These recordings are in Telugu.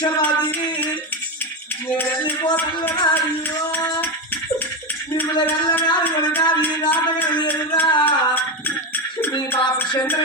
క్షమాది మిమ్మల్ని రాజు మీ బాబు చంద్ర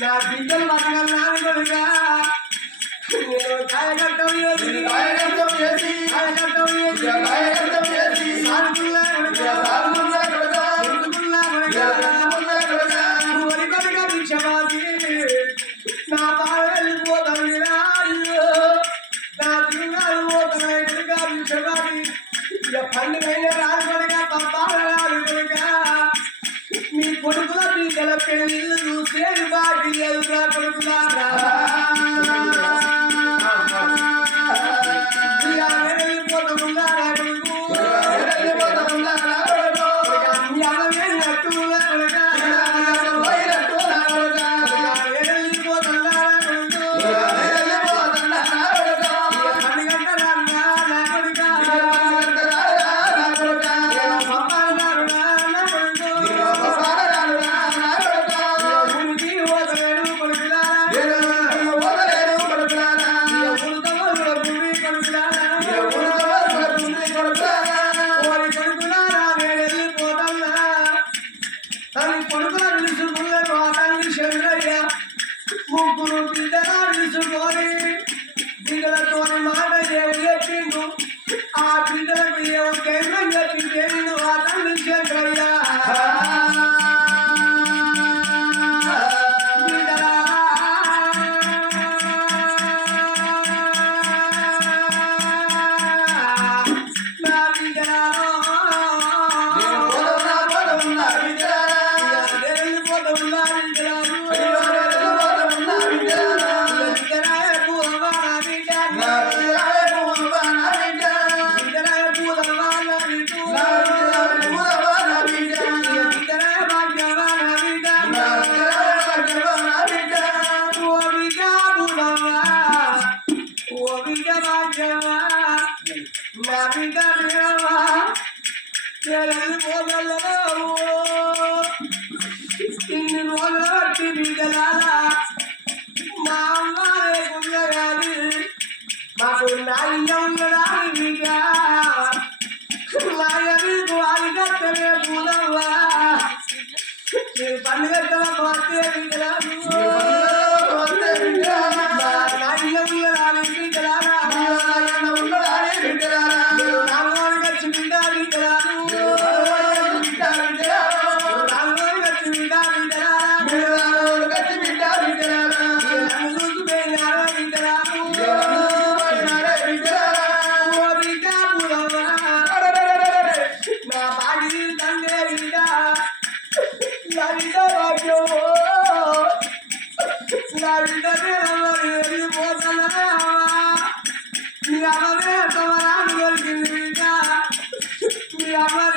నా బిడ్డలు మనగల్లాడుగా కార్యకర్తం చేసి కార్యకర్తం చేసి కార్యకర్తం చేసి కార్యకర్తం చేసి సానుకుల్లా సానుకుల్లా కొడతా గుర్తుకుల్లా కొడతా కొడతా వరి కొడుక భిక్షమాది నా బాధలు పోతాను నా తిరుగాలు పోతాను కొడుక భిక్షమాది ఇక పండుగ Yeah.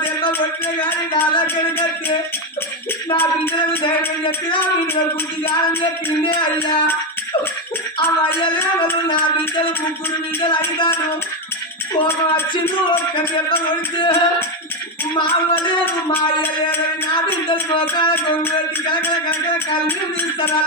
దెబ్బ కొట్టిన కానీ నా దగ్గర నా బిడ్డలకు ధైర్యం చెప్పి నా బిడ్డలు బుద్ధి చెప్పిందే అయ్యా ఆ అయ్యలేవరు నా బిడ్డలు ముగ్గురు బిడ్డలు అయినాను ఒక వచ్చింది ఒక్క దెబ్బ కొడితే మా అవ్వలేదు మా అయ్యలేదు నా బిడ్డలు మోకాల కొంగు పెట్టి కలకల కలకల తీస్తారు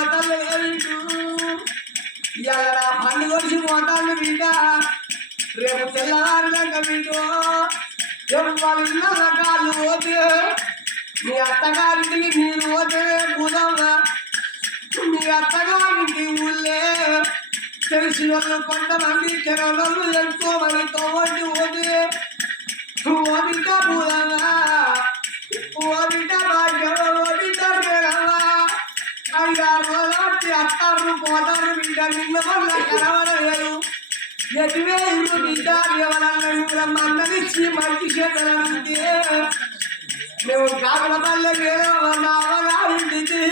నేను పోతలేదు. ఇవాళ నా పండు కొలిసి పోతాను బిడ్డ రేపు తెల్లవారినాక బిడ్డ ఎవరు వాళ్ళ ఇళ్ళ రకాలు పోతే మీ అత్తగారింటికి మీరు పోతే బుధంగా మీ అత్తగారింటి ఊళ్ళే తెలిసిన వాళ్ళు కొంతమంది చెరవలు ఎంతో మరి తోటి పోతే ఓదిట బిడ్డ కనబడలేదు ఎటువే ఇల్లు బిడ్డ ఎవరన్నా మన్ననిచ్చి మంచి చేతలంటే మేము కాకుల పల్లె వేరే మా అమ్మగారింటికి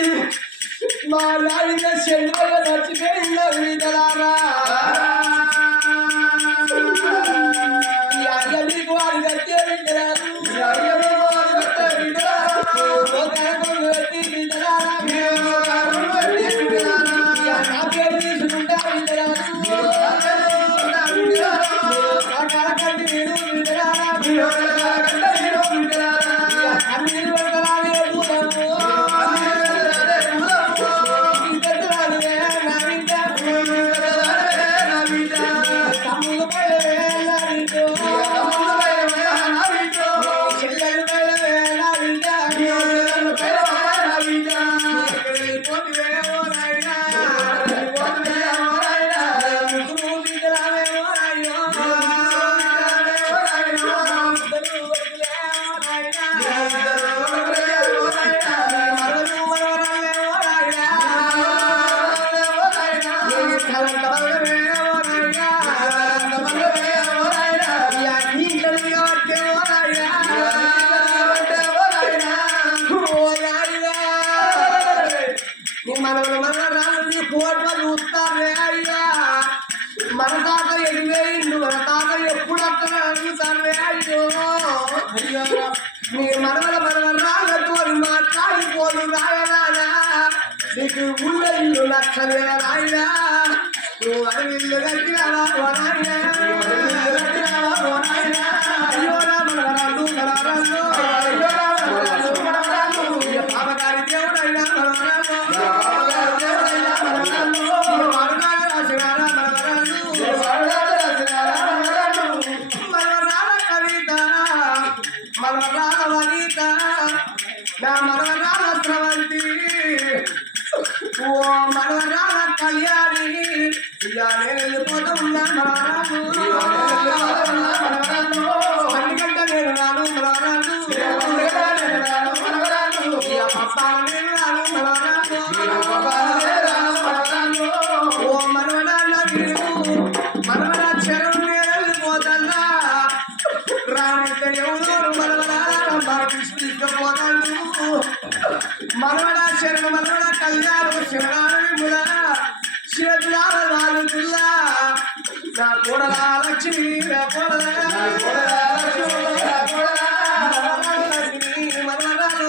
మా నాయన నీ మనవలు మన చూస్తారే అయ్యా. మన తాత ఎడివేయిండు మన తాత ఎప్పుడు అక్కడ అడుగుతారే అయ్యో అయ్యో మనవల మనవ మాట్లాడిపోదు రాయనానా నీకు ఊళ్ళో ఇల్లు లక్షలే మనవరాల కళ్యాణి ఇక నేను వెళ్ళిపోతూ ఉన్నా మనవరాలు ఎందుకంటే నేను రాను మనవరాలు నేను రాను మనవరాలు ఇక పప్పాల నేను రాను మనవరాలు రాను మనవరాలు ఓ మనవరాల మనవరా చెరువు నేను వెళ్ళిపోతానా రానంటే ఎవరు మనవరాల మనకి తీసుకుపోతాను మనవడా శరణ మనవడా కళ్యాణం శరణాల చేతులాల వాళ్ళు పిల్ల. నా కూడలా లక్ష్మి నా కూడలా నా కూడలా లక్ష్మి నా కూడలా లక్ష్మి మనవరాలు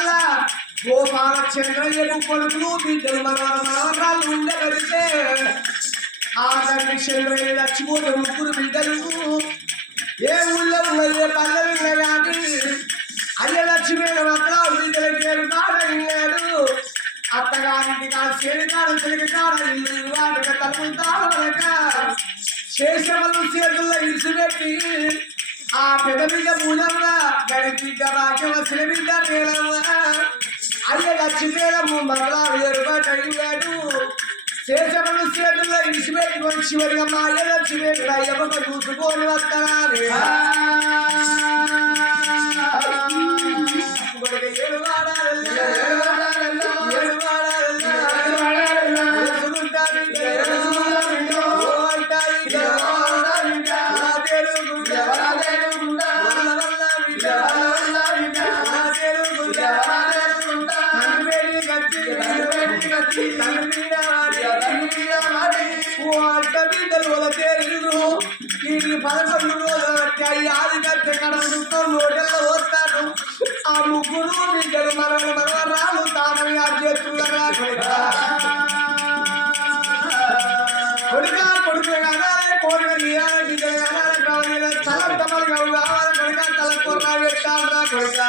వల్ల గోపాల చంద్రయ్యకు కొడుకులు బిడ్డలు మనవరాలు ఉండగలిగితే ఆ తండ్రి చంద్రయ్య చచ్చిపోతే ముగ్గురు బిడ్డలు. ఏ ఊళ్ళో ఉన్నది పల్లెలు కానీ అయ్య లక్ష్మీన మాత్రం బిడ్డలకి ఏర్పాడయ్యాడు అత్తగారింటి కాదు చేరికాడు తిరిగి ఇల్లు వాటిక తలుపులు తాళవలక చేతుల్లో ఇసుపెట్టి ఆ పెద్ద మీద మూలంగా గడిపిడ్డ భాగ్యమ శ్రమిడ్డ నేలమ్మ అయ్య లక్ష్మీరము మరలా ఏర్పాటయ్యాడు శేషములు చేతుల్లో ఇసుపెట్టుకొని చివరిగా మా అయ్య లక్ష్మీడ అయ్యమ్మ చూసుకోని వస్తారా ఆది కట్టే కడపడుతో ఆ ముగ్గురు బిడ్డలు మన మనవరాలు తామని ఆ కొడుక కొడుకు కావాలి కోరిక తల తమలు కావాలి కొడుక తల కొడుక